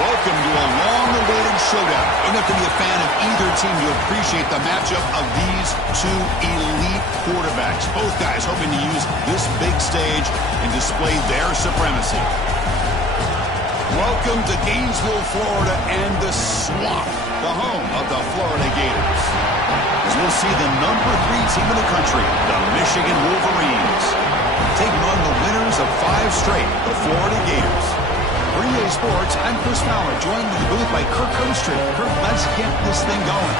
Welcome to a long-awaited showdown. You don't have to be a fan of either team to appreciate the matchup of these two elite quarterbacks. Both guys hoping to use this big stage and display their supremacy. Welcome to Gainesville, Florida, and the Swamp, the home of the Florida Gators. As we'll see the number 3 team in the country, the Michigan Wolverines, taking on the winners of 5 straight, the Florida Gators. For EA Sports, I'm Chris Fowler, joined in the booth by Kirk Herbstreit. Kirk, let's get this thing going.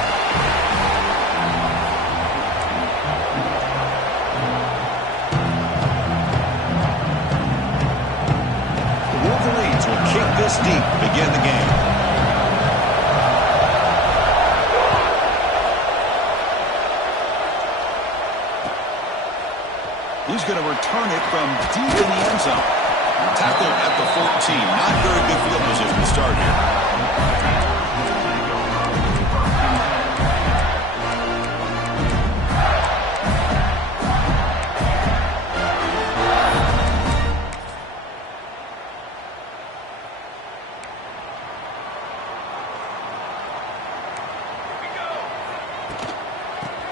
The Wolverines will kick this deep to begin the game. He's going to return it from deep in the end zone. Tackle at the 14. Not very good field position to start here.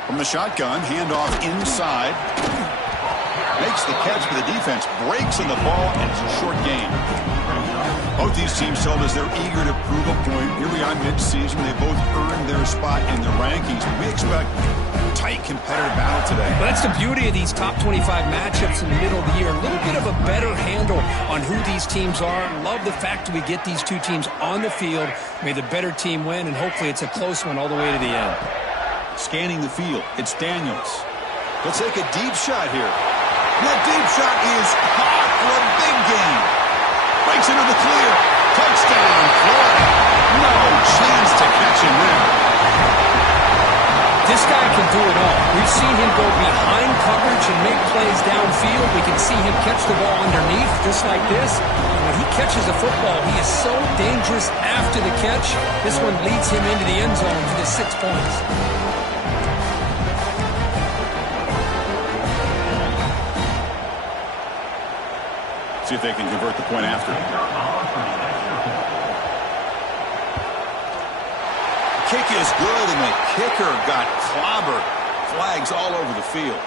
From the shotgun, handoff inside. Makes the catch, but the defense breaks in the ball, and it's a short game. Both these teams told us they're eager to prove a point. Here we are mid-season. They both earned their spot in the rankings. We expect a tight, competitive battle today. Well, that's the beauty of these top 25 matchups in the middle of the year. A little bit of a better handle on who these teams are. Love the fact that we get these two teams on the field. May the better team win, and hopefully it's a close one all the way to the end. Scanning the field, it's Daniels. He'll take a deep shot here. That deep shot is caught for a big gain. Breaks into the clear. Touchdown, Florida. No chance to catch him there. This guy can do it all. We've seen him go behind coverage and make plays downfield. We can see him catch the ball underneath just like this. And when he catches a football, he is so dangerous after the catch. This one leads him into the end zone for the 6 points. See if they can convert the point after. Kick is good, and the kicker got clobbered. Flags all over the field.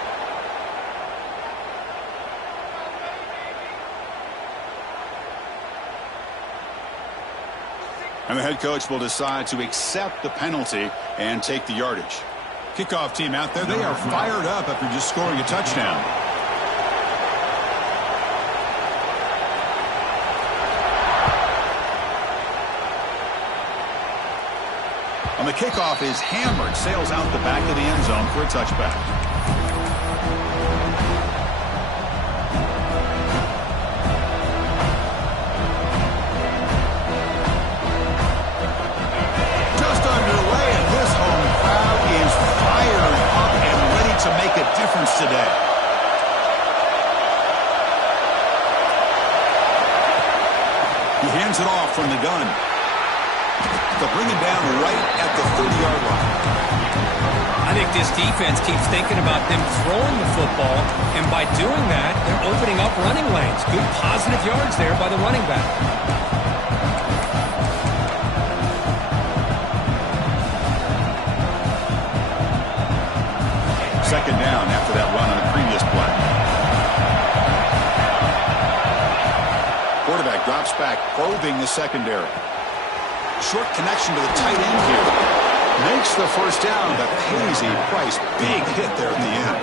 And the head coach will decide to accept the penalty and take the yardage. Kickoff team out there, they are fired up after just scoring a touchdown. And the kickoff is hammered, sails out the back of the end zone for a touchback. Just underway, and this home crowd is fired up and ready to make a difference today. He hands it off from the gun. To bring him down right at the 30-yard line. I think this defense keeps thinking about them throwing the football, and by doing that, they're opening up running lanes. Good positive yards there by the running back. second down after that run on the previous play. Quarterback drops back, probing the secondary. Short connection to the tight end here. Makes the first down, but pays a price. Big hit there at the end.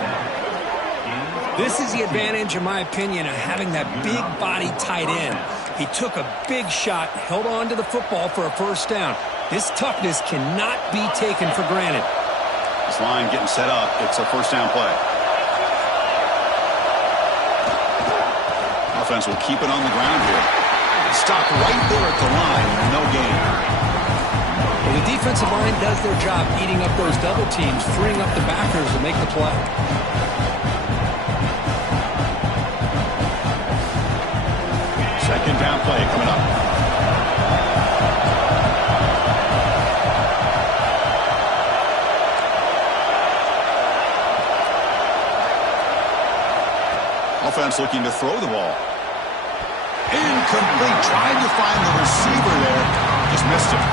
This is the advantage, in my opinion, of having that big body tight end. He took a big shot, held on to the football for a first down. This toughness cannot be taken for granted. This line getting set up. It's a first down play. Offense will keep it on the ground here. Stop right there at the line. No gain. Well, the defensive line does their job eating up those double teams, freeing up the backers to make the play. Second down play coming up. Offense looking to throw the ball. Incomplete. Trying to find the receiver there. Just missed it.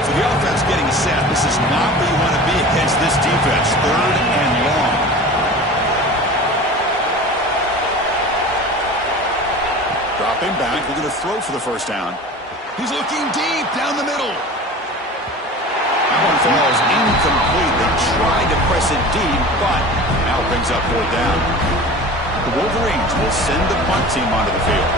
So the offense getting set. This is not where you want to be against this defense. Third and long. Dropping back. We're going to throw for the first down. He's looking deep down the middle. That one falls incomplete. They tried to press it deep, but now brings up fourth down. The Wolverines will send the punt team onto the field.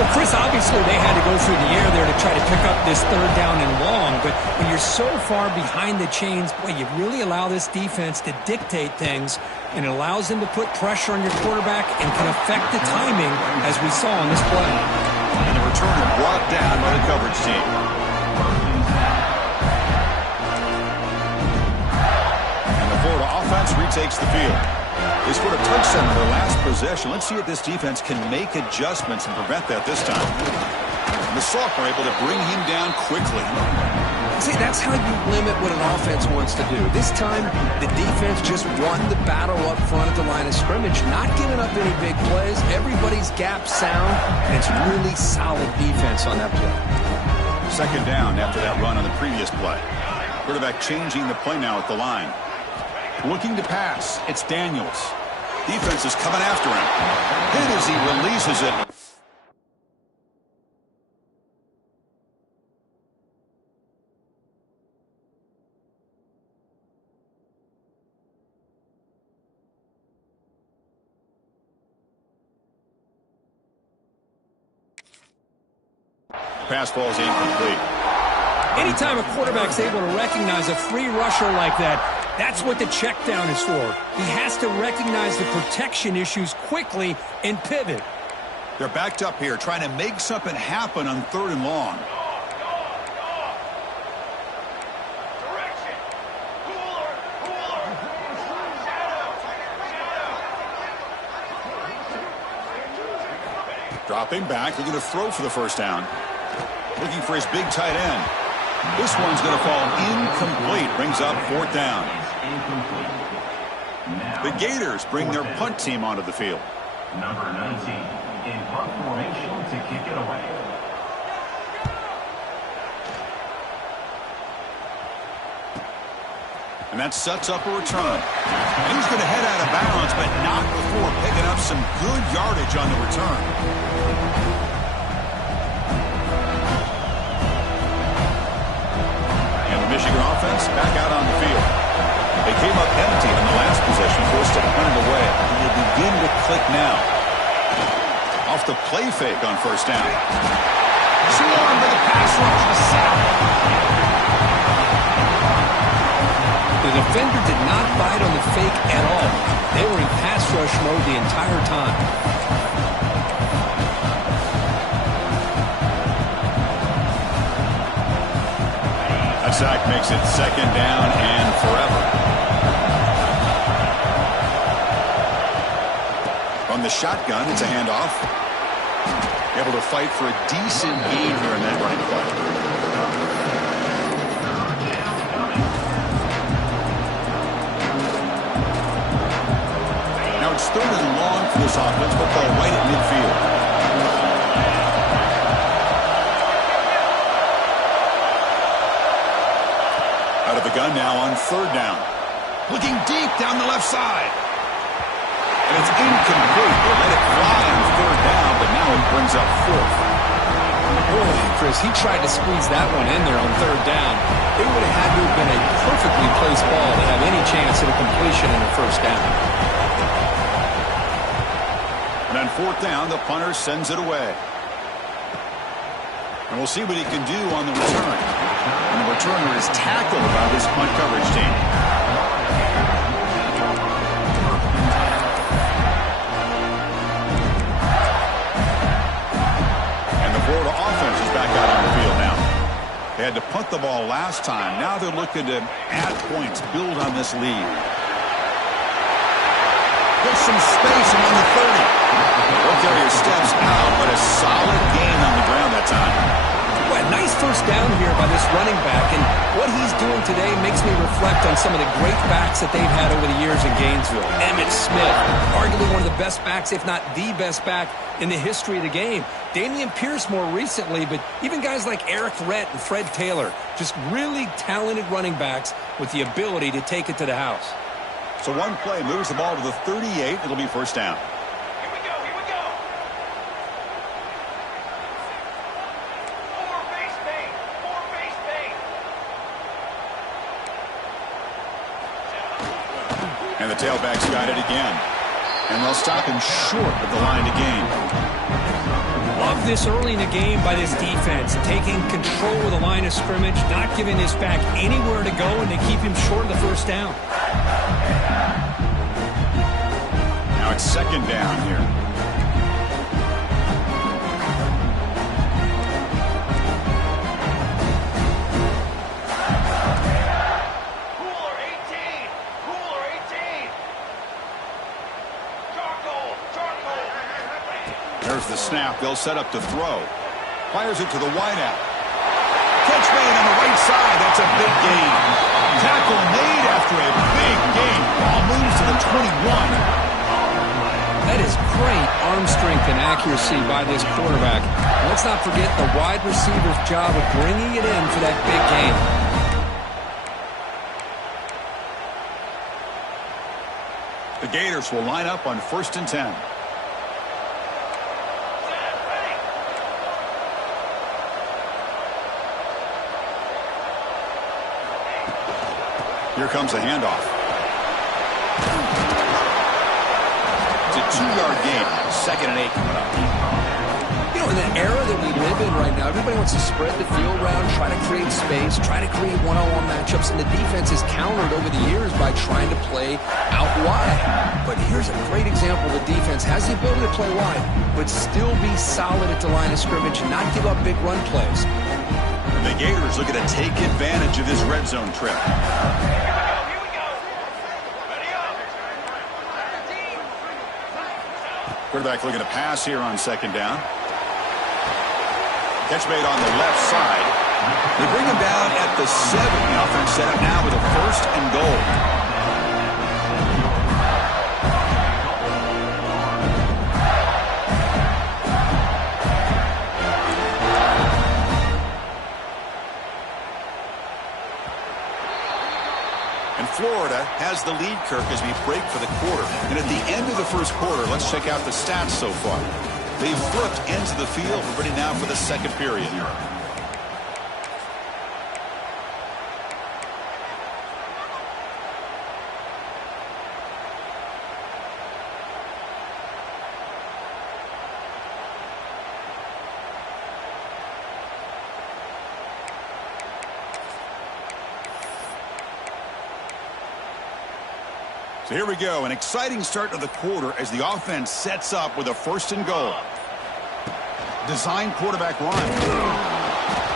Well, Chris, obviously they had to go through the air there to try to pick up this third down and long, but when you're so far behind the chains, boy, you really allow this defense to dictate things, and it allows them to put pressure on your quarterback and can affect the timing, as we saw on this play. And the return brought down by the coverage team. And the Florida offense retakes the field. They scored a touchdown on their last possession. Let's see if this defense can make adjustments and prevent that this time. And the sophomore able to bring him down quickly. See, that's how you limit what an offense wants to do. This time, the defense just won the battle up front at the line of scrimmage, not giving up any big plays. Everybody's gap sound, and it's really solid defense on that play. Second down after that run on the previous play. Quarterback changing the play now at the line. Looking to pass. It's Daniels. Defense is coming after him. Hit as he releases it. Pass falls incomplete. Anytime a quarterback's able to recognize a free rusher like that, that's what the check down is for. He has to recognize the protection issues quickly and pivot. They're backed up here trying to make something happen on third and long. Dropping back, looking to throw for the first down. Looking for his big tight end. This one's going to fall incomplete. Brings up fourth down. The Gators bring their punt team onto the field. Number 19 in punt formation to kick it away. And that sets up a return. And he's going to head out of bounds, but not before picking up some good yardage on the return. Michigan offense back out on the field. They came up empty in the last possession, forced to punt it away. And they begin to click now. Off the play fake on first down. Swarmed by the pass rush to South. The defender did not bite on the fake at all. They were in pass rush mode the entire time. That sack makes it second down and forever. From the shotgun, it's a handoff. Able to fight for a decent gain here in that running play. Now it's third and long for this offense. Football right at midfield. gun now on third down. Looking deep down the left side. And it's incomplete. They let it fly on third down, but now it brings up fourth. Boy, Chris, he tried to squeeze that one in there on third down. It would have had to have been a perfectly placed ball to have any chance at a completion in a first down. And on fourth down, the punter sends it away. And we'll see what he can do on the return. And the returner is tackled by this punt coverage team. And the Florida offense is back out on the field now. They had to punt the ball last time. Now they're looking to add points, build on this lead. There's some space among the 30. Well, carrier steps out, but a solid gain on the ground that time. Well, nice first down here by this running back, and what he's doing today makes me reflect on some of the great backs that they've had over the years in Gainesville. Emmitt Smith, arguably one of the best backs, if not the best back in the history of the game. Damian Pierce more recently, but even guys like Eric Rhett and Fred Taylor, just really talented running backs with the ability to take it to the house. So one play moves the ball to the 38. It'll be first down. Here we go. Four base bait. And the tailback's got it again. And they'll stop him short of the line to gain. Love this early in the game by this defense, taking control of the line of scrimmage, not giving this back anywhere to go, and they keep him short of the first down. Now it's second down here. Cooler 18. Charcoal. There's the snap. They'll set up to throw. Fires it to the wideout. Catch made on the right side. That's a big gain. Tackle made after a big gain. Ball moves to the 21. That is great arm strength and accuracy by this quarterback. Let's not forget the wide receiver's job of bringing it in for that big gain. The Gators will line up on 1st and 10. Here comes a handoff. It's a 2-yard gain. 2nd and 8 coming up. You know, in the era that we live in right now, everybody wants to spread the field around, try to create space, try to create one-on-one matchups, and the defense has countered over the years by trying to play out wide. But here's a great example. The defense has the ability to play wide, but still be solid at the line of scrimmage and not give up big run plays. And the Gators looking to take advantage of this red zone trip. Here we go. Ready up. Quarterback looking to pass here on 2nd down. Catch made on the left side. They bring him down at the 7. The offense set up now with a 1st and goal. And Florida has the lead, Kirk, as we break for the quarter. And at the end of the first quarter, let's check out the stats so far. They've flipped ends of the field. We're ready now for the second period. So here we go, an exciting start to the quarter as the offense sets up with a 1st and goal. Design quarterback run.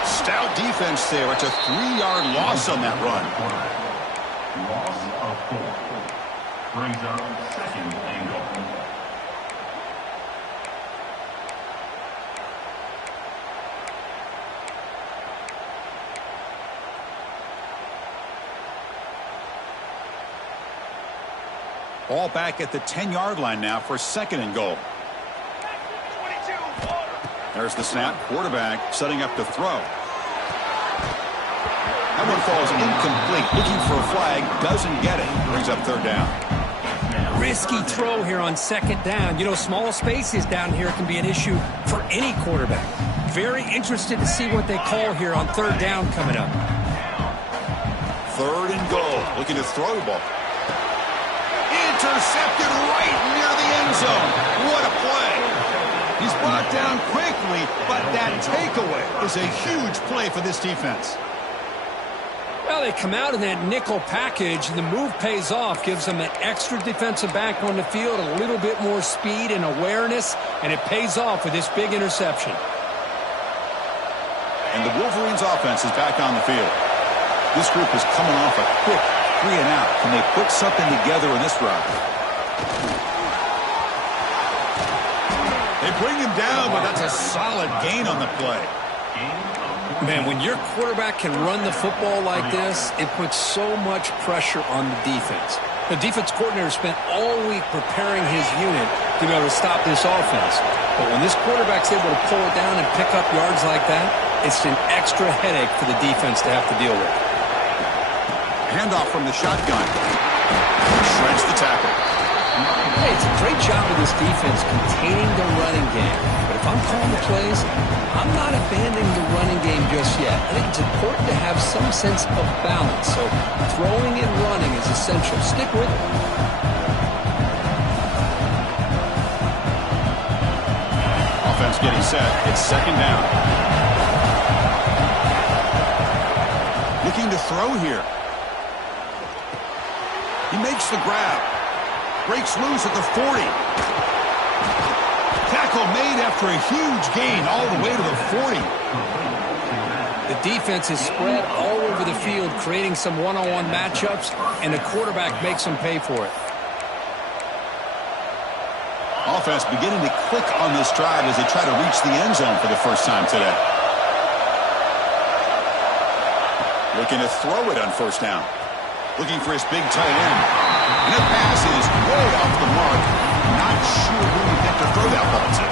Stout defense there. It's a 3-yard loss on that run. Loss of 4. Brings up 2nd and goal. Ball back at the 10-yard line now for 2nd and goal. 22. Water. There's the snap. Quarterback setting up to throw. That one falls incomplete. Looking for a flag, doesn't get it. Brings up third down. Risky throw here on second down. You know, small spaces down here can be an issue for any quarterback. Very interested to see what they call here on third down coming up. Third and goal. Looking to throw the ball. Intercepted right near the end zone. What a play. He's brought down quickly, but that takeaway is a huge play for this defense. Well, they come out in that nickel package, and the move pays off, gives them an extra defensive back on the field, a little bit more speed and awareness, and it pays off with this big interception. And the Wolverines' offense is back on the field. This group is coming off a quick 3 and out. Can they put something together in this round? They bring him down, but that's a solid gain on the play. Man, when your quarterback can run the football like this, it puts so much pressure on the defense. The defense coordinator spent all week preparing his unit to be able to stop this offense. But when this quarterback's able to pull it down and pick up yards like that, it's an extra headache for the defense to have to deal with. Handoff from the shotgun. Shreds the tackle. Hey, it's a great job of this defense containing the running game. But if I'm calling the plays, I'm not abandoning the running game just yet. I think it's important to have some sense of balance. So throwing and running is essential. Stick with it. Offense getting set. It's second down. Looking to throw here. He makes the grab. Breaks loose at the 40. Tackle made after a huge gain all the way to the 40. The defense is spread all over the field, creating some one-on-one matchups, and the quarterback makes them pay for it. Offense beginning to click on this drive as they try to reach the end zone for the first time today. Looking to throw it on first down. Looking for his big tight end. And that pass is way off the mark. Not sure who he meant to throw that ball to.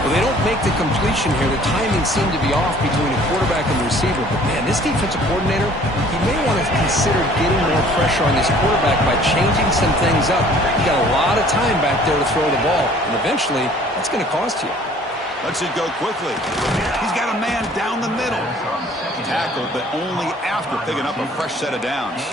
Well, they don't make the completion here. The timing seemed to be off between the quarterback and the receiver. But, man, this defensive coordinator, he may want to consider getting more pressure on this quarterback by changing some things up. He got a lot of time back there to throw the ball. And eventually, that's going to cost you. Lets it go quickly. He's got a man down the middle. Tackled, but only after picking up a fresh set of downs.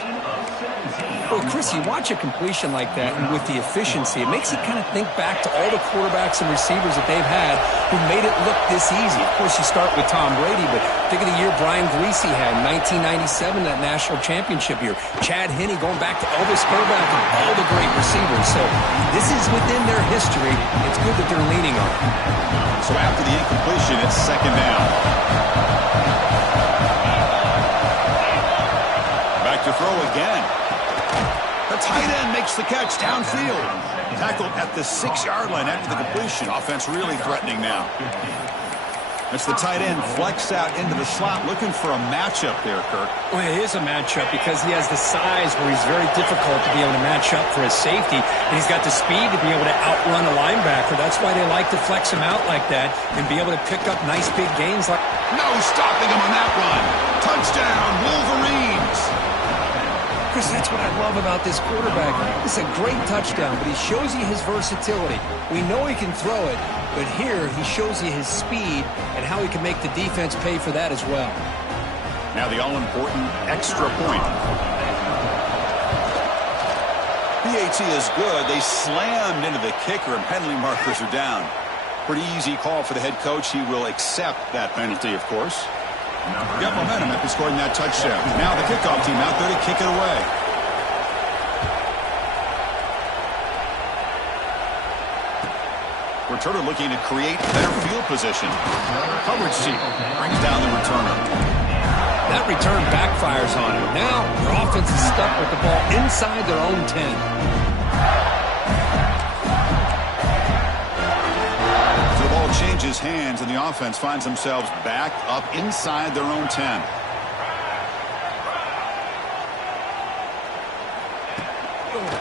Well, Chris, you watch a completion like that, and with the efficiency, it makes you kind of think back to all the quarterbacks and receivers that they've had who made it look this easy. Of course, you start with Tom Brady, but think of the year Brian Griese had in 1997, that national championship year. Chad Henne going back to Elvis Burbank and all the great receivers. So this is within their history. It's good that they're leaning on it. So after the incompletion, it's second down. Back to throw again. The tight end makes the catch downfield. Tackled at the 6-yard line after the completion. Offense really threatening now. That's the tight end flexed out into the slot, looking for a matchup there, Kirk. Well, it is a matchup because he has the size where he's very difficult to be able to match up for his safety, and he's got the speed to be able to outrun a linebacker. That's why they like to flex him out like that and be able to pick up nice big gains. No stopping him on that run. Touchdown, Wolverines. Chris, that's what I love about this quarterback. It's a great touchdown, but he shows you his versatility. We know he can throw it, but here he shows you his speed and how he can make the defense pay for that as well. Now the all-important extra point. PAT is good. They slammed into the kicker, and penalty markers are down. Pretty easy call for the head coach. He will accept that penalty, of course. Got momentum after scoring that touchdown. Now the kickoff team out there to kick it away. Returner looking to create better field position. Coverage team brings down the returner. That return backfires on him. Now your offense is stuck with the ball inside their own 10. Changes hands, and the offense finds themselves back up inside their own 10.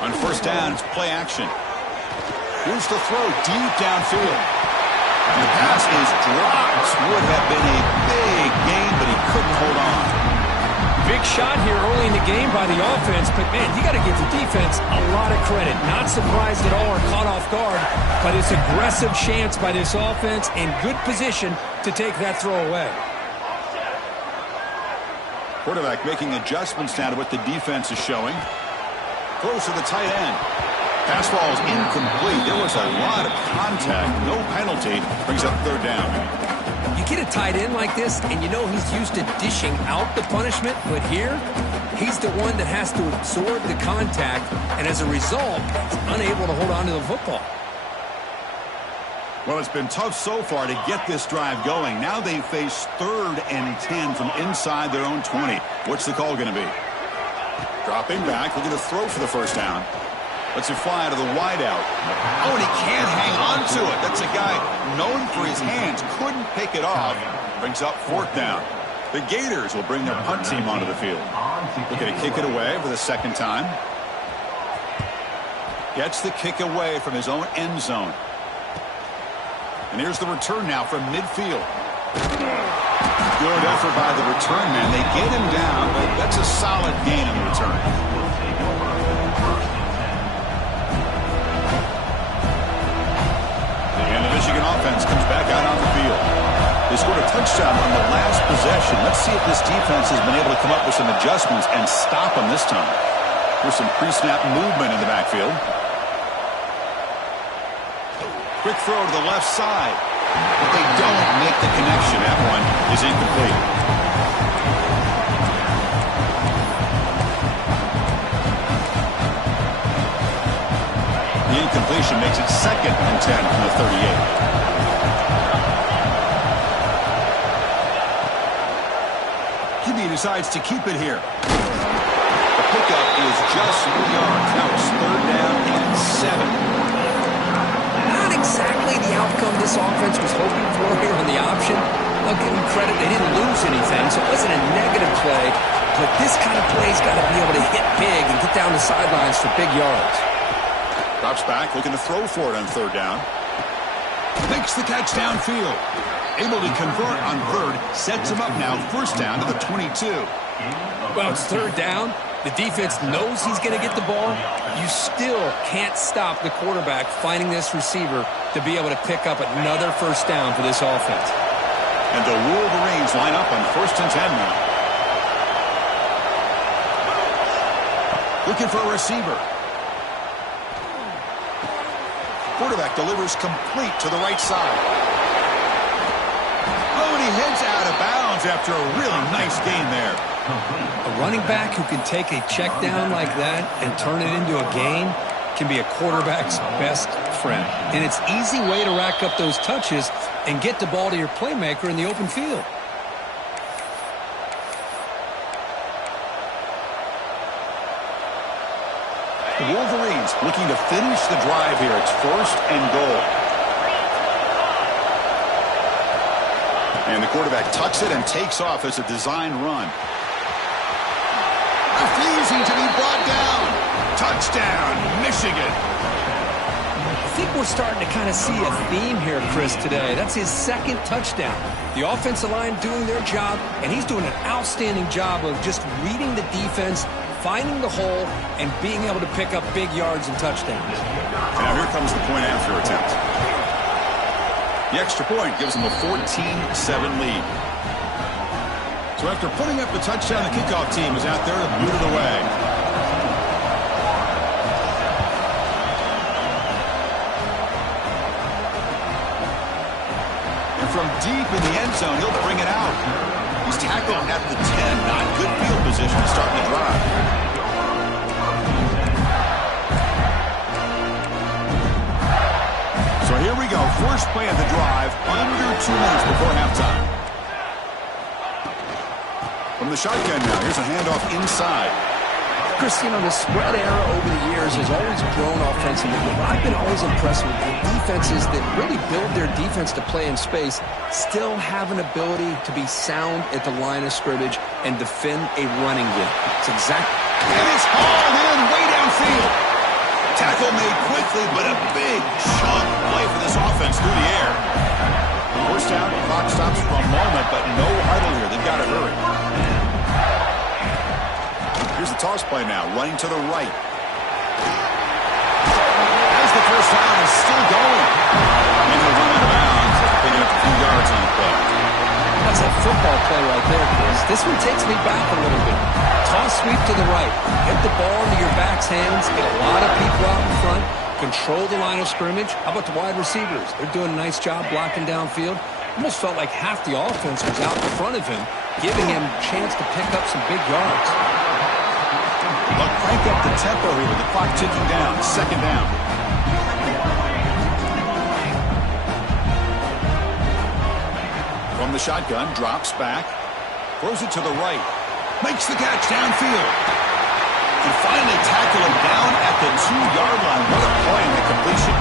On first down, it's play action. Here's the throw deep downfield. And the pass is dropped. Would have been a big gain, but he couldn't hold on. Big shot here early in the game by the offense, but, man, you got to give the defense a lot of credit. Not surprised at all or caught off guard by this aggressive chance by this offense in good position to take that throw away. Quarterback making adjustments now to what the defense is showing. Throws to the tight end. Pass ball is incomplete. There was a lot of contact. No penalty. Brings up third down. You get a tight end like this, and you know he's used to dishing out the punishment, but here, he's the one that has to absorb the contact, and as a result, he's unable to hold on to the football. Well, it's been tough so far to get this drive going. Now they face 3rd and 10 from inside their own 20. What's the call going to be? Dropping back, looking to throw for the first down. Lets it fly to the wideout. Oh, and he can't hang on to it. That's a guy known for his hands. Couldn't pick it off. Brings up 4th down. The Gators will bring their punt team onto the field. Looking to kick it away for the second time. Gets the kick away from his own end zone. And here's the return now from midfield. Good effort by the return man. They get him down, but that's a solid gain on the return. And the Michigan offense comes back out on the field. They scored a touchdown on the last possession. Let's see if this defense has been able to come up with some adjustments and stop them this time. There's some pre-snap movement in the backfield. Quick throw to the left side. But they don't make the connection. That one is incomplete. The incompletion makes it 2nd and 10 from the 38. QB decides to keep it here. The pickup is just 3 yards. Now it's 3rd down and 7. Exactly the outcome this offense was hoping for here on the option. I'll give them credit. They didn't lose anything, so it wasn't a negative play. But this kind of play's got to be able to hit big and get down the sidelines for big yards. Drops back, looking to throw for it on 3rd down. Makes the catch downfield. Able to convert on 3rd. Sets him up now. 1st down to the 22. Well, it's 3rd down. The defense knows he's going to get the ball. You still can't stop the quarterback finding this receiver to be able to pick up another 1st down for this offense. And the Wolverines line up on 1st and 10 now. Looking for a receiver. Quarterback delivers complete to the right side. Oh, and he heads out of bounds after a really nice gain there. A running back who can take a check down like that and turn it into a gain can be a quarterback's best friend. And it's an easy way to rack up those touches and get the ball to your playmaker in the open field. The Wolverines looking to finish the drive here. It's 1st and goal. And the quarterback tucks it and takes off as a design run. Refusing to be brought down. Touchdown, Michigan. I think we're starting to kind of see a theme here, Chris, today. That's his 2nd touchdown. The offensive line doing their job, and he's doing an outstanding job of just reading the defense, finding the hole, and being able to pick up big yards and touchdowns. Now here comes the point after attempt. The extra point gives them a 14-7 lead. So after putting up the touchdown, the kickoff team is out there to boot it away. And from deep in the end zone, he'll bring it out. He's tackled at the 10. Not good field position to start the drive. So here we go. First play of the drive, under 2 minutes before halftime. From the shotgun now, here's a handoff inside. Chris, you know, the spread era over the years has always grown offensively. But I've been always impressed with the defenses that really build their defense to play in space, still have an ability to be sound at the line of scrimmage and defend a running game. It's exactly. And it's hauled in way downfield. Tackle made quickly, but a big chunk play for this offense through the air. First down, clock stops for a moment, but no huddle here. They've got to hurry. toss play now, running to the right. As the first down is still going. And he'll run out of bounds after picking up a few yards on the play. That's a football play right there, Chris. This one takes me back a little bit. Toss sweep to the right. Get the ball into your back's hands. Get a lot of people out in front. Control the line of scrimmage. How about the wide receivers? They're doing a nice job blocking downfield. Almost felt like half the offense was out in front of him, giving him a chance to pick up some big yards. But crank up the tempo here with the clock ticking down. Second down. From the shotgun, drops back. Throws it to the right. Makes the catch downfield. And finally tackle him down at the 2-yard line. What a play in the completion.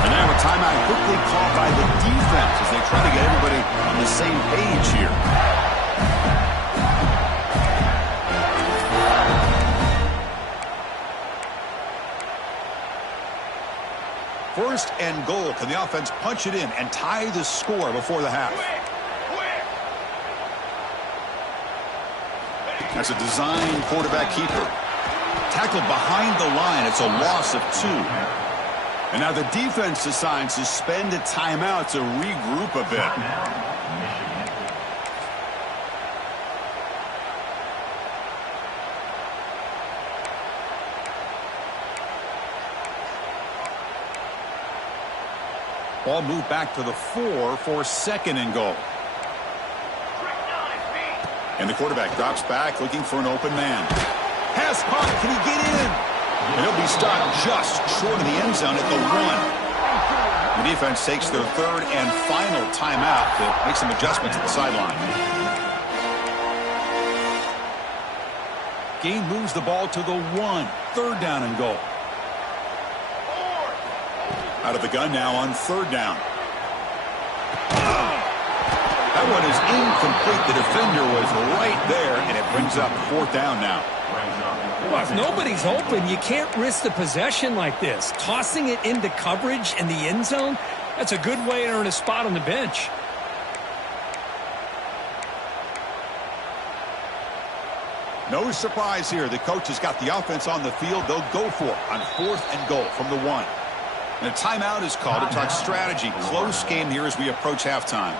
And now a timeout quickly called by the defense as they try to get everybody on the same page here. First and goal. Can the offense punch it in and tie the score before the half? That's a design quarterback keeper. Tackled behind the line. It's a loss of 2. And now the defense decides to spend a timeout to regroup a bit. Ball moved back to the 4 for second and goal. And the quarterback drops back looking for an open man. Pass caught. Can he get in? And he'll be stopped just short of the end zone at the 1. The defense takes their third and final timeout to make some adjustments at the sideline. Game moves the ball to the 1. Third down and goal. Out of the gun now on third down. That one is incomplete. The defender was right there, and it brings up fourth down now. Well, if nobody's open, you can't risk the possession like this. Tossing it into coverage in the end zone, that's a good way to earn a spot on the bench. No surprise here. The coach has got the offense on the field. They'll go for it on fourth and goal from the 1. And a timeout is called to talk strategy. Close game here as we approach halftime.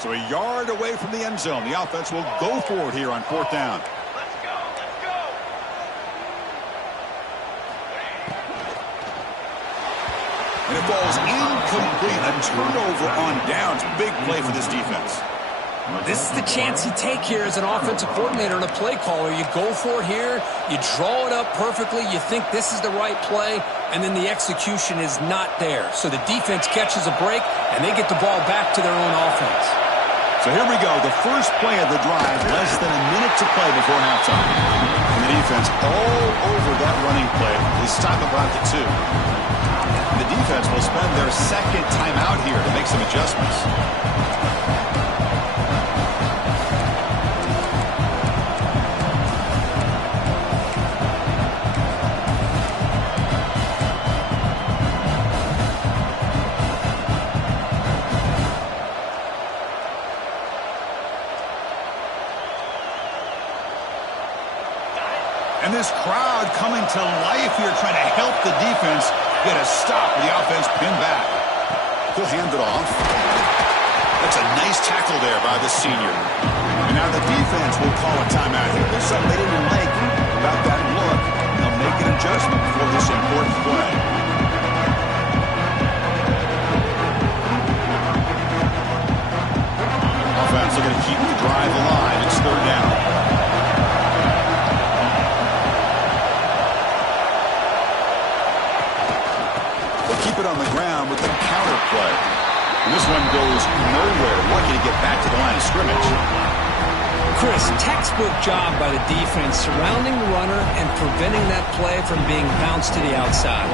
So a yard away from the end zone. The offense will go for it here on fourth down. Let's go, let's go. And it falls incomplete. A turnover on downs. Big play for this defense. This is the chance you take here as an offensive coordinator and a play caller. You go for it here, you draw it up perfectly, you think this is the right play, and then the execution is not there. So the defense catches a break, and they get the ball back to their own offense. So here we go, the first play of the drive, less than a minute to play before halftime. And the defense all over that running play. They stop about the 2. The defense will spend their second timeout here to make some adjustments. And this crowd coming to life here, trying to help the defense get a stop with the offense pinned back. He'll hand it off. That's a nice tackle there by the senior. And now the defense will call a timeout here. There's something they didn't like about that look. They'll make an adjustment for this important play. Offense looking to keep the drive alive. It's third down. Keep it on the ground with the counter play. And this one goes nowhere. Lucky to get back to the line of scrimmage. Chris, textbook job by the defense surrounding the runner and preventing that play from being bounced to the outside.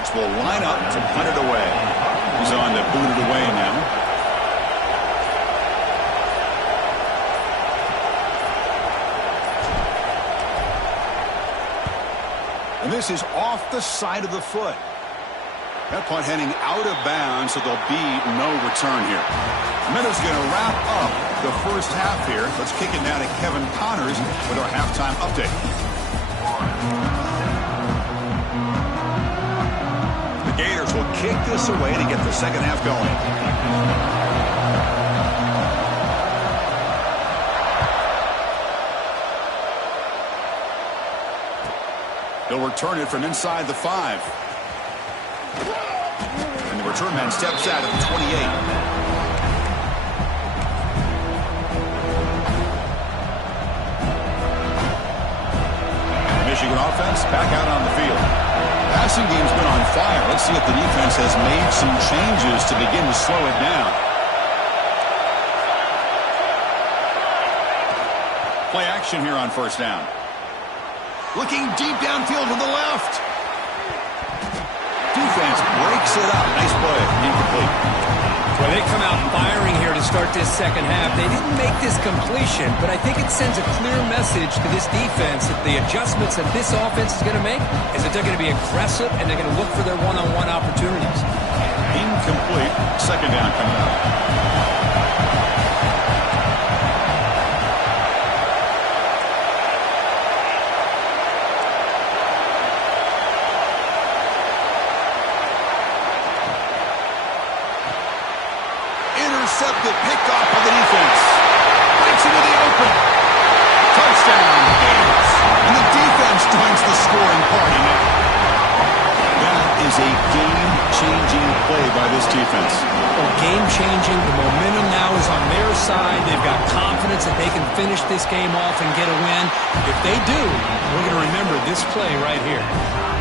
Wolverines will line up to punt it away. He's on to boot it away now. And this is off the side of the foot. That punt heading out of bounds, so there'll be no return here. Minutes going to wrap up the first half here. Let's kick it now to Kevin Connors with our halftime update. The Gators will kick this away to get the second half going. They'll return it from inside the 5. And the return man steps out at the 28. Michigan offense back out on the field. Passing game's been on fire. Let's see if the defense has made some changes to begin to slow it down. Play action here on first down. Looking deep downfield to the left. Defense breaks it up. Nice play. Incomplete. Well, they come out firing here to start this second half. They didn't make this completion, but I think it sends a clear message to this defense that the adjustments that this offense is going to make is that they're going to be aggressive and they're going to look for their one-on-one opportunities. Incomplete. Second down coming up. Intercepted, picked off by the defense. Breaks into the open. Touchdown, Gators. And the defense joins the scoring party now. That is a game-changing play by this defense. Well, game-changing. The momentum now is on their side. They've got confidence that they can finish this game off and get a win. If they do, we're going to remember this play right here.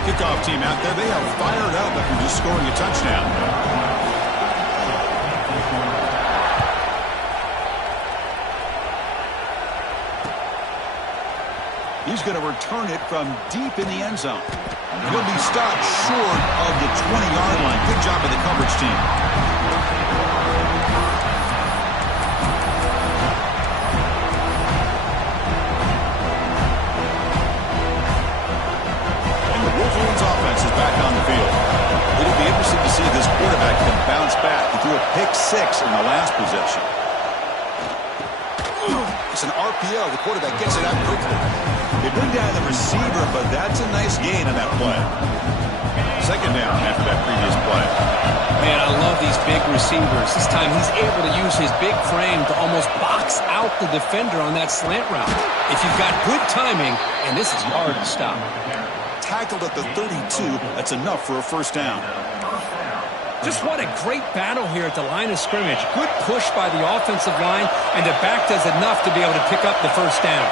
Kickoff team out there. They are fired up after just scoring a touchdown. He's going to return it from deep in the end zone. He'll be stopped short of the 20-yard line. Good job by the coverage team. And the Wolverines offense is back on the field. It'll be interesting to see if this quarterback can bounce back. He threw a pick 6 in the last possession. It's an RPO. The quarterback gets it out quickly. They bring down the receiver, but that's a nice gain on that play. Second down after that previous play. Man, I love these big receivers. This time he's able to use his big frame to almost box out the defender on that slant route. If you've got good timing, and this is hard to stop. Tackled at the 32. That's enough for a first down. Just what a great battle here at the line of scrimmage. Good push by the offensive line, and the back does enough to be able to pick up the first down.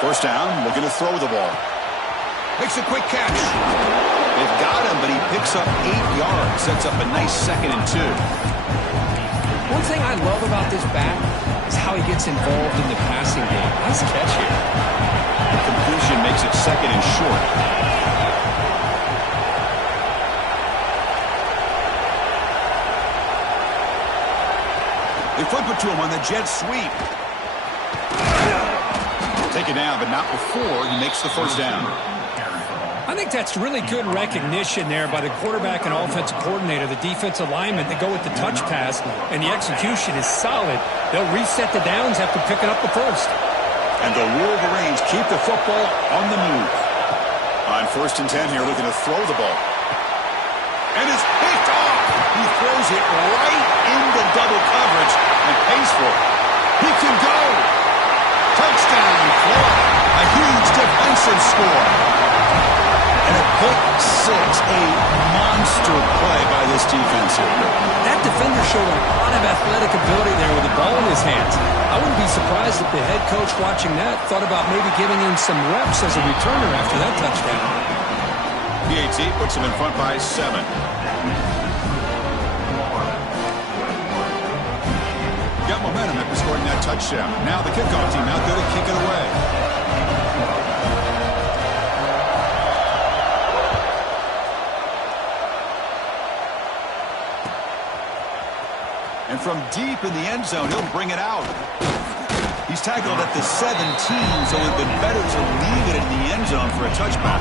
First down, looking to throw the ball. Makes a quick catch. They've got him, but he picks up 8 yards. Sets up a nice 2nd and 2. One thing I love about this back is how he gets involved in the passing game. Nice catch here. The completion makes it 2nd and short. They flip it to him on the jet sweep. Taken down, but not before he makes the first down. I think that's really good recognition there by the quarterback and offensive coordinator, the defensive lineman, to go with the touch pass, and the execution is solid. They'll reset the downs after picking up the first. And the Wolverines keep the football on the move. On 1st and 10 here, looking to throw the ball. And it's picked off. He throws it right into double coverage and pays for it. He can go. Touchdown, Florida. A huge defensive score. And a pick 6, a monster play by this defense here. That defender showed a lot of athletic ability there with the ball in his hands. I wouldn't be surprised if the head coach watching that thought about maybe giving him some reps as a returner after that touchdown. PAT puts him in front by 7. Got momentum after scoring that touchdown. Now the kickoff team out there to kick it away. And from deep in the end zone, he'll bring it out. He's tackled at the 17, so it would have been better to leave it in the end zone for a touchback.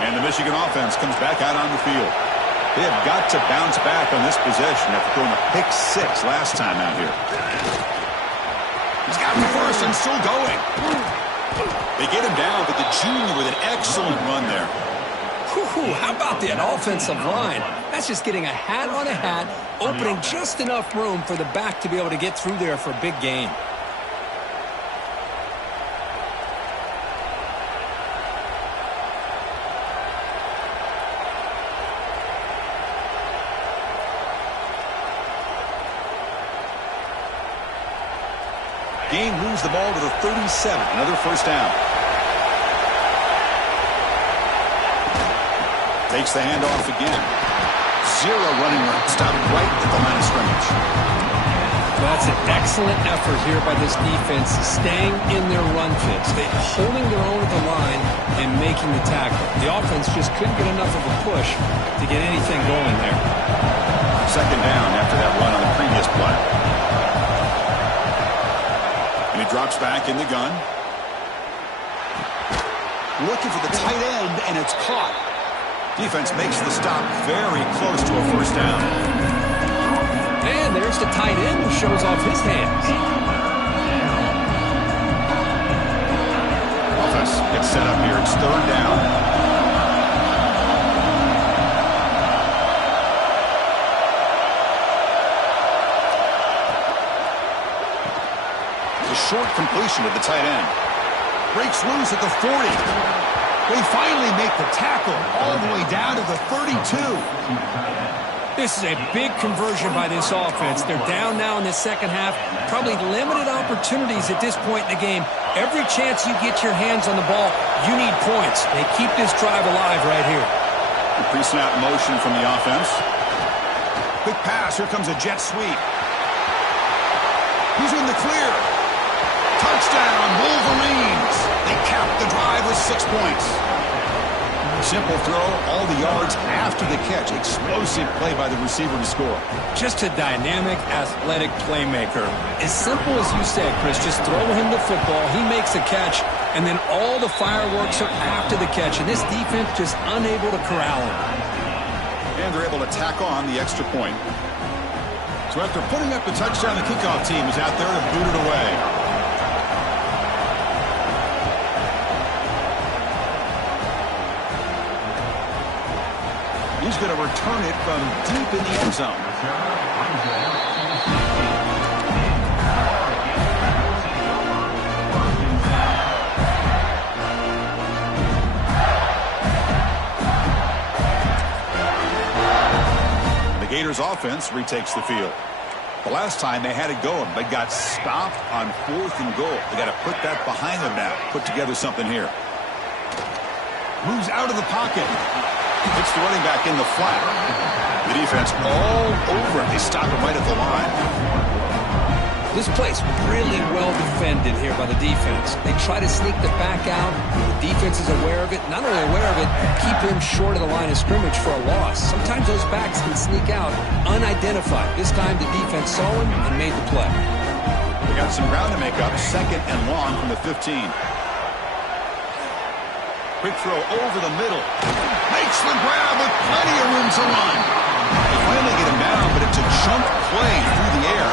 And the Michigan offense comes back out on the field. They have got to bounce back on this possession after throwing a pick 6 last time out here. He's got him first and still going. They get him down, but the junior with an excellent run there. Whew, how about that offensive line? That's just getting a hat on a hat, opening just enough room for the back to be able to get through there for a big gain. Gain moves the ball to the 37. Another first down. Takes the handoff again. Zero running room. Stopped right at the line of scrimmage. Well, that's an excellent effort here by this defense, staying in their run fits. They're holding their own at the line and making the tackle. The offense just couldn't get enough of a push to get anything going there. Second down after that run on the previous play. And he drops back in the gun. Looking for the tight end, and it's caught. Defense makes the stop very close to a first down. And there's the tight end who shows off his hands. Offense gets set up here. It's third down. A short completion to the tight end. Breaks loose at the 40. They finally make the tackle all the way down to the 32. This is a big conversion by this offense. They're down now in the second half. Probably limited opportunities at this point in the game. Every chance you get your hands on the ball, you need points. They keep this drive alive right here. The pre-snap motion from the offense. Quick pass. Here comes a jet sweep. He's in the clear. Touchdown, Wolverines. They cap the drive with 6 points. Simple throw, all the yards after the catch. Explosive play by the receiver to score. Just a dynamic, athletic playmaker. As simple as you said, Chris, just throw him the football, he makes the catch, and then all the fireworks are after the catch, and this defense just unable to corral him. And they're able to tack on the extra point. So after putting up the touchdown, the kickoff team is out there to boot it away. He's going to return it from deep in the end zone. The Gators offense retakes the field. The last time they had it going, but got stopped on 4th and goal. They got to put that behind them now. Put together something here. Moves out of the pocket. Hits the running back in the flat. The defense all over it. They stop him right at the line. This play's really well defended here by the defense. They try to sneak the back out. The defense is aware of it. Not only aware of it, keep him short of the line of scrimmage for a loss. Sometimes those backs can sneak out unidentified. This time the defense saw him and made the play. They got some ground to make up. 2nd and long from the 15. Quick throw over the middle. Makes the grab with plenty of room to run. They finally get him down, but it's a jump play through the air.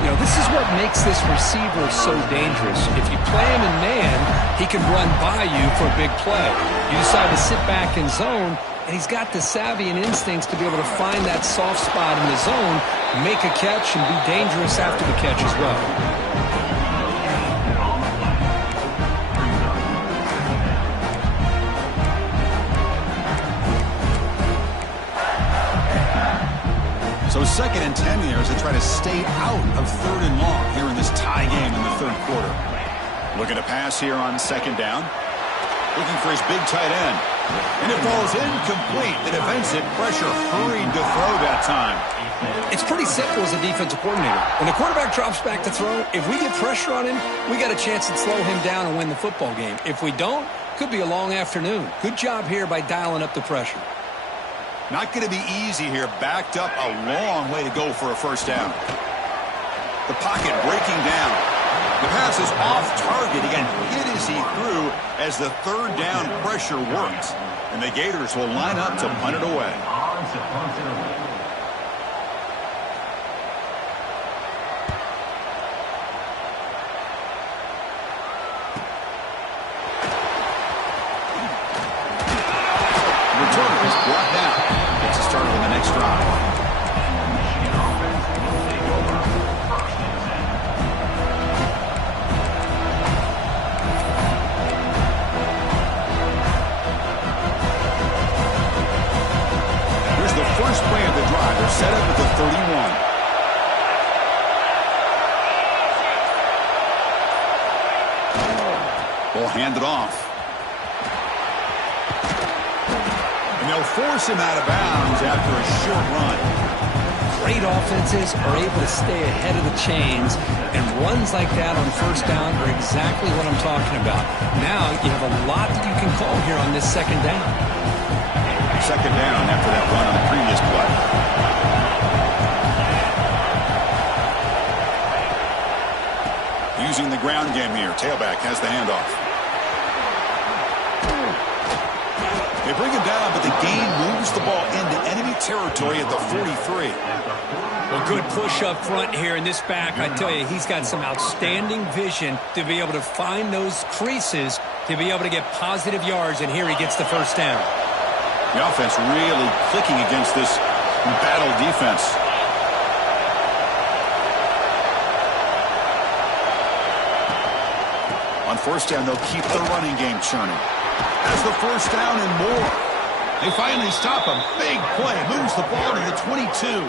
You know, this is what makes this receiver so dangerous. If you play him in man, he can run by you for a big play. You decide to sit back in zone, and he's got the savvy and instincts to be able to find that soft spot in the zone, make a catch, and be dangerous after the catch as well. So 2nd and 10 here as they try to stay out of 3rd and long here in this tie game in the 3rd quarter. Looking to pass here on 2nd down. Looking for his big tight end. And it falls incomplete. The defensive pressure hurried to throw that time. It's pretty simple as a defensive coordinator. When the quarterback drops back to throw, if we get pressure on him, we got a chance to slow him down and win the football game. If we don't, could be a long afternoon. Good job here by dialing up the pressure. Not going to be easy here. Backed up a long way to go for a first down. The pocket breaking down. The pass is off target. He got hit as he threw as the third down pressure works. And the Gators will line up to punt it away. Return is blocked out. Gets us started on the next drive. First play of the drive. They're set up at the 31. Ball handed off. And they'll force him out of bounds after a short run. Great offenses are able to stay ahead of the chains, and runs like that on first down are exactly what I'm talking about. Now you have a lot that you can call here on this second down. Second down after that run on the previous play. Using the ground game here. Tailback has the handoff. They bring him down, but the gain moves the ball into enemy territory at the 43. Well, good push up front here in this back. I tell you, he's got some outstanding vision to be able to find those creases to be able to get positive yards, and here he gets the first down. The offense really clicking against this battle defense. On first down, they'll keep the running game churning. As the first down and more. They finally stop a big play. Moves the ball to the 22.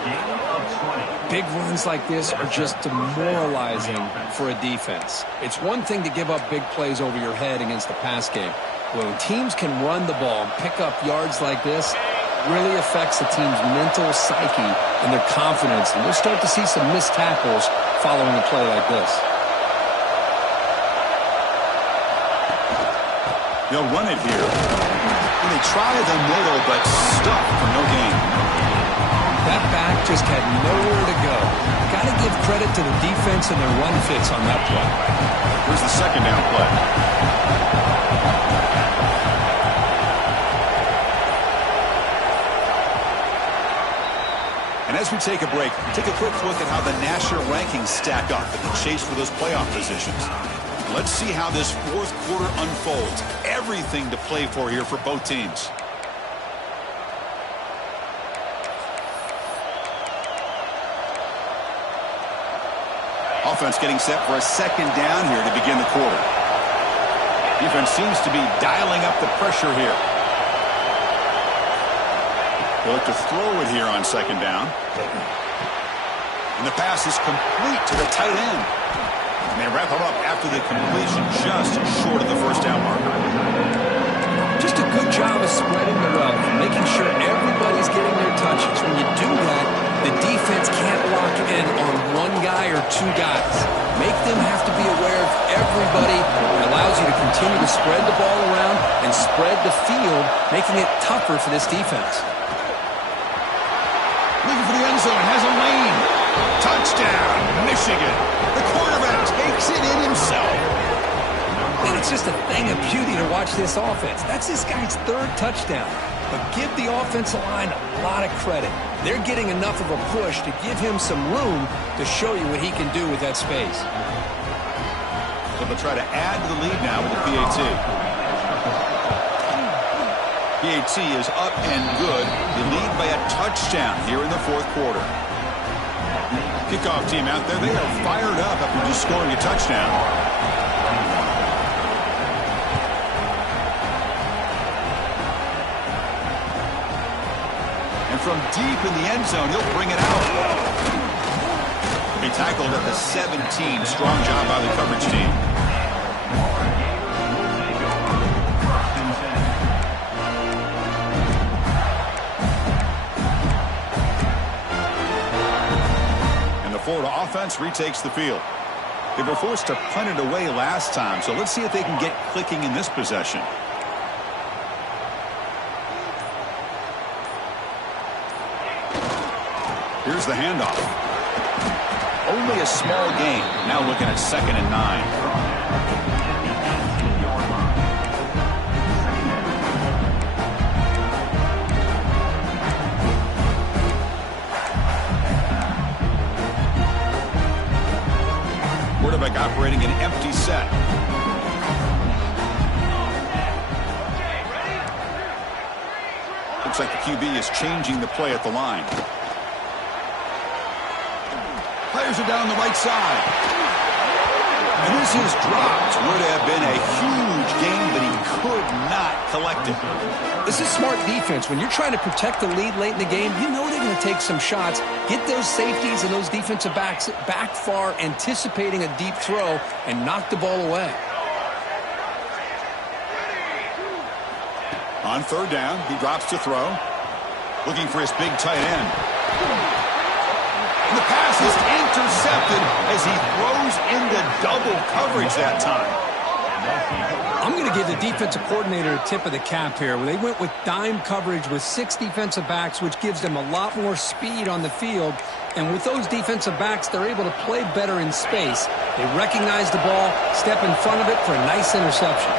Big runs like this are just demoralizing for a defense. It's one thing to give up big plays over your head against the pass game. When teams can run the ball and pick up yards like this, it really affects the team's mental psyche and their confidence. And we'll start to see some missed tackles following a play like this. They'll run it here. And they try the middle, but stuck for no gain. That back just had nowhere to go. Got to give credit to the defense and their run fits on that play. Here's the second down play. And as we take a break, take a quick look at how the national rankings stack up in the chase for those playoff positions. Let's see how this fourth quarter unfolds. Everything to play for here for both teams. Offense getting set for a second down here to begin the quarter. Defense seems to be dialing up the pressure here. They look to throw it here on second down. And the pass is complete to the tight end. And they wrap him up after the completion, just short of the first down marker. Just a good job of spreading the wealth, making sure everybody's getting their touches. When you do that, the defense can't lock in on one guy or two guys. Make them have to be aware of everybody. It allows you to continue to spread the ball around and spread the field, making it tougher for this defense. Looking for the end zone, has a lane. Touchdown, Michigan. The quarterback takes it in himself. And it's just a thing of beauty to watch this offense. That's this guy's third touchdown. But give the offensive line a lot of credit. They're getting enough of a push to give him some room to show you what he can do with that space. So they'll try to add to the lead now with the PAT. PAT is up and good. They lead by a touchdown here in the fourth quarter. Kickoff team out there, they are fired up after just scoring a touchdown. And from deep in the end zone, he'll bring it out. He tackled at the 17. Strong job by the coverage team. Florida offense retakes the field. They were forced to punt it away last time, so let's see if they can get clicking in this possession. Here's the handoff. Only a small gain. Now looking at 2nd and 9. Quarterback operating an empty set. Looks like the QB is changing the play at the line. Players are down the right side. And this is dropped. Would have been a huge gain, but he could not collect it. This is smart defense. When you're trying to protect the lead late in the game, you know they're going to take some shots, get those safeties and those defensive backs back far, anticipating a deep throw, and knock the ball away. On 3rd down, he drops to throw. Looking for his big tight end. And the pass is intercepted as he throws into double coverage that time. I'm going to give the defensive coordinator a tip of the cap here. They went with dime coverage with 6 defensive backs, which gives them a lot more speed on the field. And with those defensive backs, they're able to play better in space. They recognize the ball, step in front of it for a nice interception.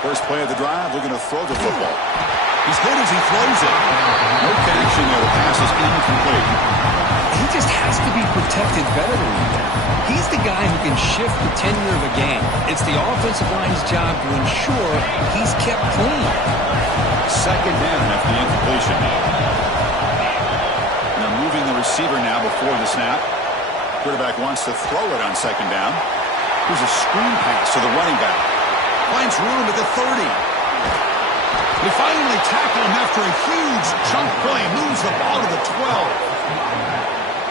First play of the drive, looking to throw the football. He's hit as he throws it. No connection there. The pass is incomplete. He just has to be protected better than that. He's the guy who can shift the tenure of a game. It's the offensive line's job to ensure he's kept clean. 2nd down after the incompletion. Now moving the receiver now before the snap. Quarterback wants to throw it on 2nd down. Here's a screen pass to the running back. Finds room at the 30. They finally tackle him after a huge chunk play. Moves the ball to the 12.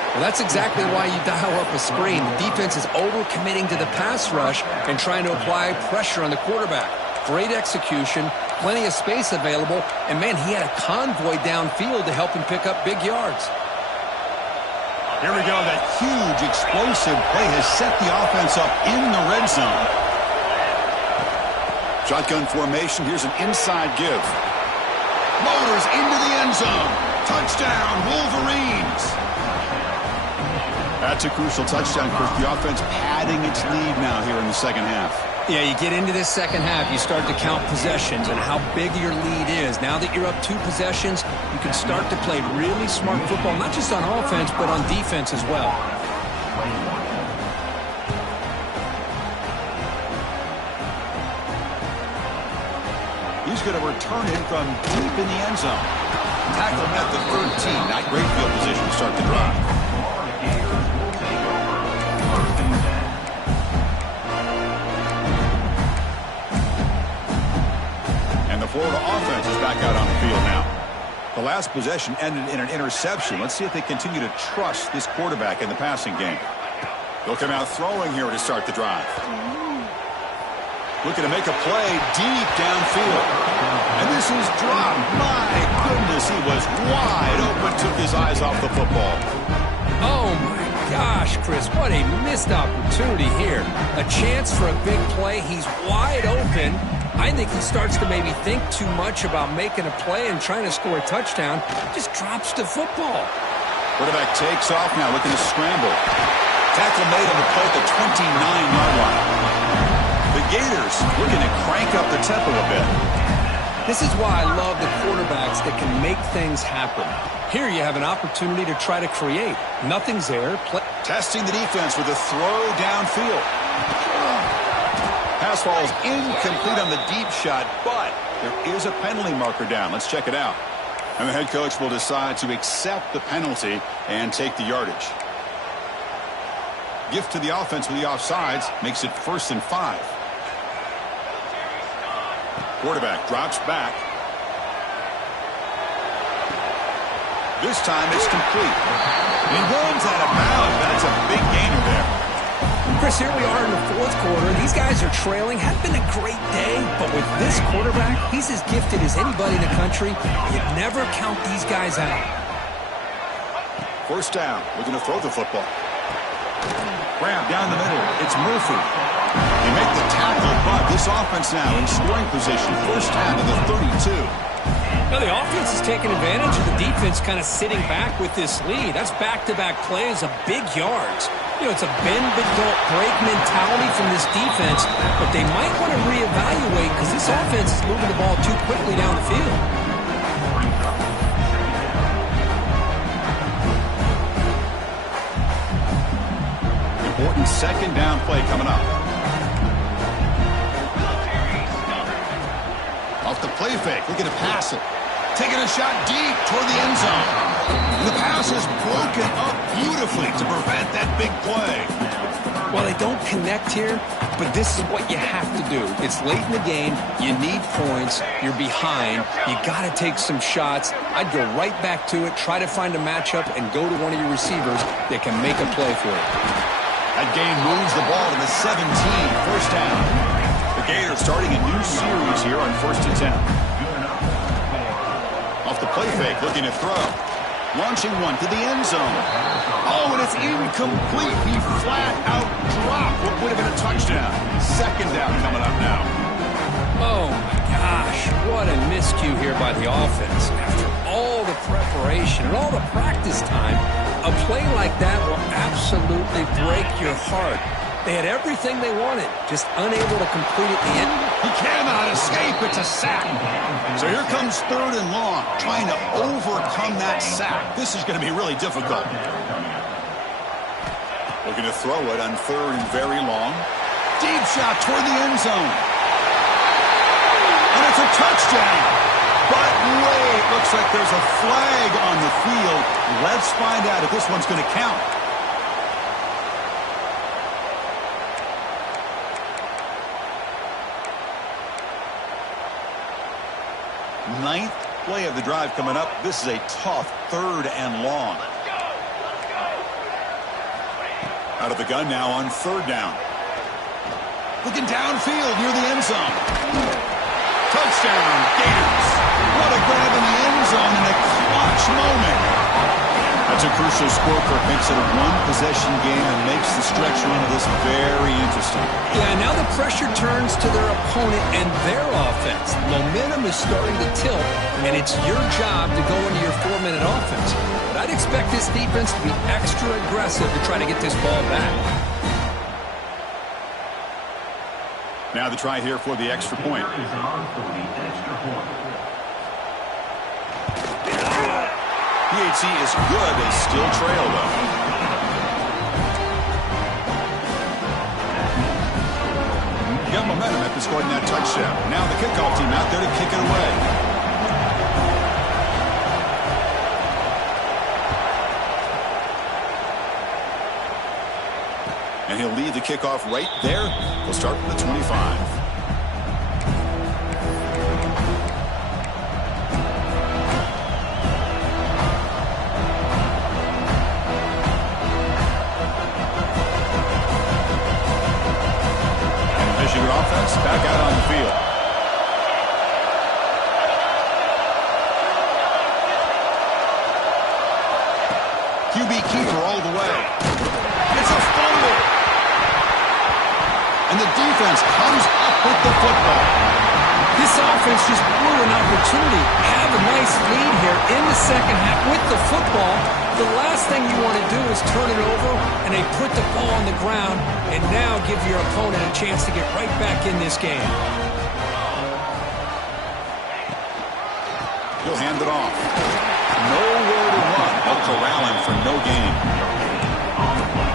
Well, that's exactly why you dial up a screen. The defense is overcommitting to the pass rush and trying to apply pressure on the quarterback. Great execution, plenty of space available, and, man, he had a convoy downfield to help him pick up big yards. Here we go. That huge explosive play has set the offense up in the red zone. Shotgun formation. Here's an inside give. Motors into the end zone. Touchdown, Wolverines. That's a crucial touchdown, Chris. The offense padding its lead now here in the 2nd half. Yeah, you get into this 2nd half, you start to count possessions and how big your lead is. Now that you're up 2 possessions, you can start to play really smart football, not just on offense, but on defense as well. He's going to return it from deep in the end zone. Tackle him at the 13. Not great field position to start the drive. And the Florida offense is back out on the field now. The last possession ended in an interception. Let's see if they continue to trust this quarterback in the passing game. They'll come out throwing here to start the drive. Looking to make a play deep downfield. And this is dropped. My goodness, he was wide open, took his eyes off the football. Oh, my gosh, Chris, what a missed opportunity here. A chance for a big play. He's wide open. I think he starts to maybe think too much about making a play and trying to score a touchdown. Just drops the football. Quarterback takes off now, looking to scramble. Tackle made on the play at the 29-yard line. The Gators looking to crank up the tempo a bit. This is why I love the quarterbacks that can make things happen. Here you have an opportunity to try to create. Nothing's there. Testing the defense with a throw downfield. Pass ball is incomplete on the deep shot, but there is a penalty marker down. Let's check it out. And the head coach will decide to accept the penalty and take the yardage. Gift to the offense with the offsides makes it 1st and 5. Quarterback drops back. This time it's complete. And he runs out of bounds, but it's a big gainer there. Chris, here we are in the fourth quarter. These guys are trailing. Hadn't been a great day, but with this quarterback, he's as gifted as anybody in the country. You never count these guys out. First down. Looking to throw the football. Grab down the middle. It's Murphy. They make the tackle, but this offense now in scoring position. First down to the 32. Now the offense is taking advantage of the defense kind of sitting back with this lead. That's back-to-back plays of big yards. You know, it's a bend-but-don't-break mentality from this defense, but they might want to reevaluate because this offense is moving the ball too quickly down the field. Important second down play coming up. Off the play fake, looking to pass it. Taking a shot deep toward the end zone. And the pass is broken up beautifully to prevent that big play. Well, they don't connect here, but this is what you have to do. It's late in the game. You need points. You're behind. You got to take some shots. I'd go right back to it, try to find a matchup, and go to one of your receivers that can make a play for you. That game moves the ball to the 17. First down. The Gators starting a new series here on 1st and 10. Off the play fake, looking to throw. Launching one to the end zone. Oh, and it's incomplete. He flat out dropped what would have been a touchdown. Second down coming up now. Oh, my gosh. What a miscue here by the offense. After all the preparation and all the practice time, a play like that will absolutely break your heart. They had everything they wanted, just unable to complete it in the end. He cannot escape. It's a sack. So here comes 3rd and long, trying to overcome that sack. This is going to be really difficult. Looking to throw it on 3rd and very long. Deep shot toward the end zone. And it's a touchdown. But wait, looks like there's a flag on the field. Let's find out if this one's going to count. Ninth play of the drive coming up. This is a tough 3rd and long. Out of the gun now on 3rd down. Looking downfield near the end zone. Touchdown, Gators. What a grab in the end zone in a clutch moment. That's a crucial score, Kirk. Makes it a one-possession game and makes the stretch run of this very interesting. Yeah, now the pressure turns to their opponent and their offense. Momentum is starting to tilt, and it's your job to go into your 4-minute offense. But I'd expect this defense to be extra aggressive to try to get this ball back. Now the try here for the extra point. PHC is good. They still trail, though. Got momentum after scoring that touchdown. Now the kickoff team out there to kick it away. And he'll lead the kickoff right there. He'll start from the 25. Offense back out on the field. QB keeper all the way. It's a fumble. And the defense comes up with the football. This offense just blew an opportunity. Have a nice lead here in the second half with the football. The last thing you want to do is turn it over, and they put the ball on the ground and now give your opponent a chance to get right back in this game. He'll hand it off. Nowhere to run. No corralling for no gain.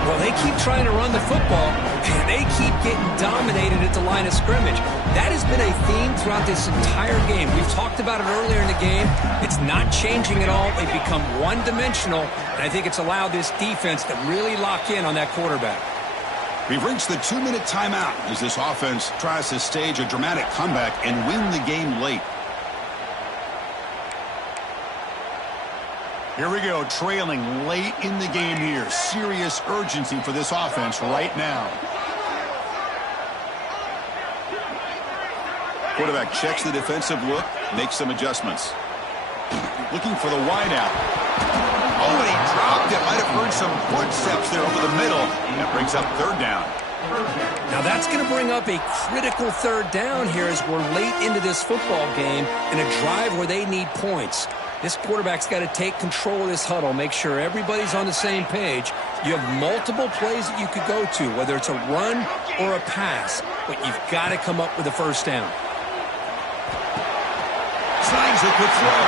Well, they keep trying to run the football, and they keep getting dominated at the line of scrimmage. That has been a theme throughout this entire game. We've talked about it earlier in the game. It's not changing at all. They've become one-dimensional, and I think it's allowed this defense to really lock in on that quarterback. We've reached the 2-minute timeout as this offense tries to stage a dramatic comeback and win the game late. Here we go, trailing late in the game here. Serious urgency for this offense right now. Quarterback checks the defensive look, makes some adjustments. Looking for the wide out. Oh, and he dropped it. Might have heard some footsteps there over the middle. That brings up third down. Now that's going to bring up a critical third down here as we're late into this football game in a drive where they need points. This quarterback's got to take control of this huddle, make sure everybody's on the same page. You have multiple plays that you could go to, whether it's a run or a pass, but you've got to come up with a first down. Slides a quick throw.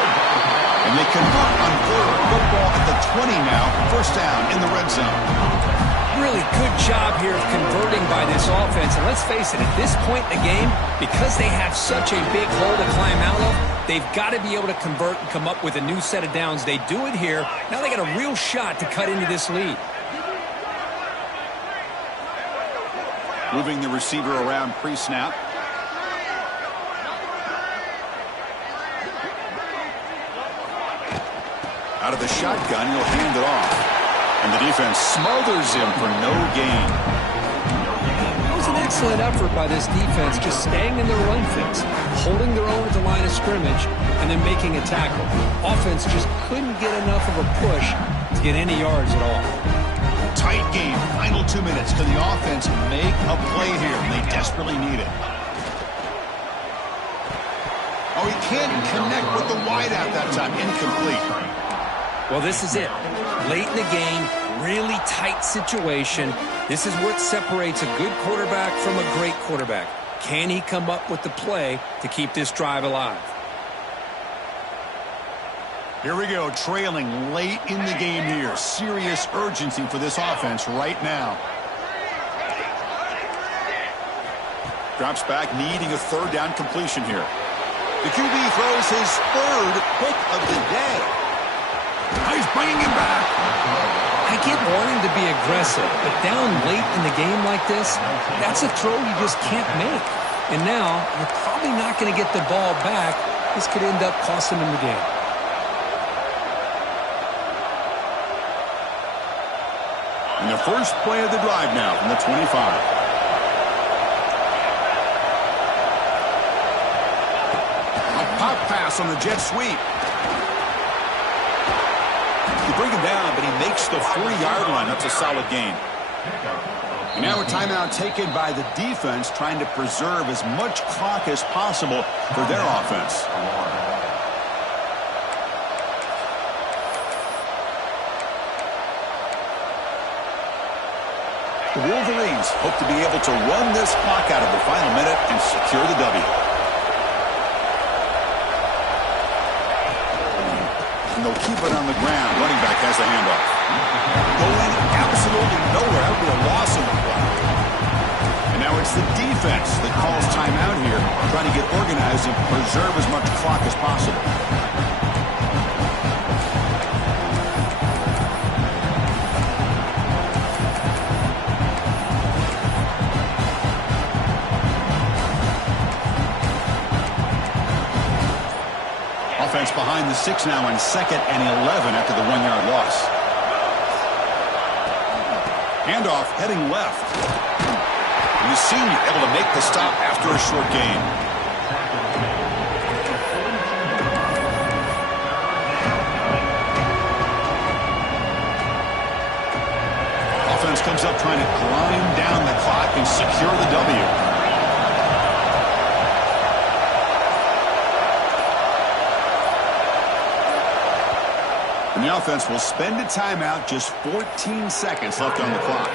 And they convert on third. Football at the 20 now. First down in the red zone. Really good job here of converting by this offense. And let's face it, at this point in the game, because they have such a big hole to climb out of, they've got to be able to convert and come up with a new set of downs. They do it here. Now they got a real shot to cut into this lead. Moving the receiver around pre-snap. Out of the shotgun, he'll hand it off. And the defense smothers him for no gain. It was an excellent effort by this defense, just staying in their run fix, holding their own at the line of scrimmage, and then making a tackle. Offense just couldn't get enough of a push to get any yards at all. Tight game. Final 2 minutes. Can the offense make a play here? They desperately need it. Oh, he can't connect with the wideout that time. Incomplete. Well, this is it. Late in the game, really tight situation. This is what separates a good quarterback from a great quarterback. Can he come up with the play to keep this drive alive? Here we go, trailing late in the game here. Serious urgency for this offense right now. Drops back, needing a third down completion here. The QB throws his third pick of the day. He's bringing him back. I get wanting to be aggressive, but down late in the game like this, that's a throw you just can't make. And now, you're probably not going to get the ball back. This could end up costing him the game. And the first play of the drive now from the 25. A pop pass on the jet sweep. You bring him down, but he makes the 40-yard line. That's a solid gain. And now a timeout taken by the defense, trying to preserve as much clock as possible for their offense. The Wolverines hope to be able to run this clock out of the final minute and secure the W. And they'll keep it on the ground. Running back has the handoff. Going absolutely nowhere. That would be a loss in the play. And now it's the defense that calls timeout here, trying to get organized and preserve as much clock as possible. Offense behind the 6 now on 2nd and 11 after the 1-yard loss. Handoff heading left. And the senior able to make the stop after a short gain. Offense comes up trying to grind down the clock and secure the W. And the offense will spend a timeout, just 14 seconds left on the clock.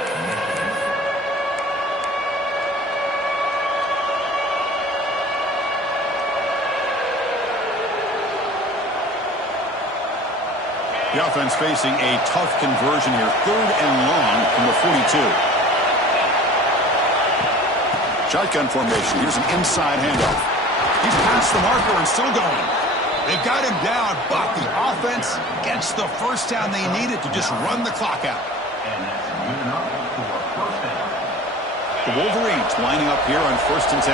The offense facing a tough conversion here, 3rd and long from the 42. Shotgun formation. Here's an inside handoff. He's past the marker and still going. They've got him down, but the offense gets the first down they needed to just run the clock out. And that's good enough for a first down. The Wolverines lining up here on 1st and 10.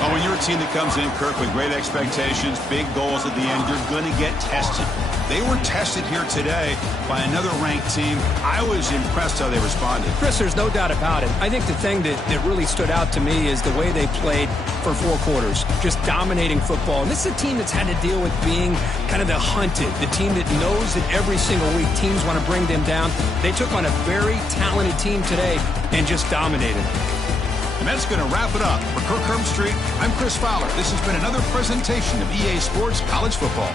Well, when you're another team that comes in, Kirk, with great expectations, big goals at the end. You're going to get tested. They were tested here today by another ranked team. I was impressed how they responded. Chris, there's no doubt about it. I think the thing that really stood out to me is the way they played for 4 quarters, just dominating football. And this is a team that's had to deal with being kind of the hunted, the team that knows that every single week teams want to bring them down. They took on a very talented team today and just dominated. And that's going to wrap it up. For Kirk Herbstreit, I'm Chris Fowler. This has been another presentation of EA Sports College Football.